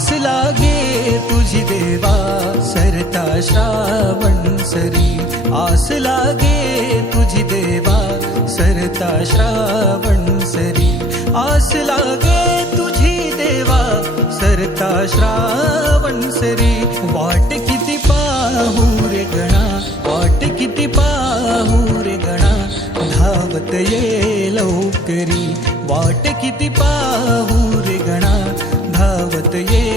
आस लागे तुझी देवा सरता श्रावण सरी, आस लागे तुझी देवा सरता श्रावण सरी, आस लागे तुझी देवा सरता श्रावण सरी। वाट किती पाहू रे गणा, वाट किती पाहू रे गणा, धावत ये लवकरी, वाट किती पाहू रे गणा, धावत ये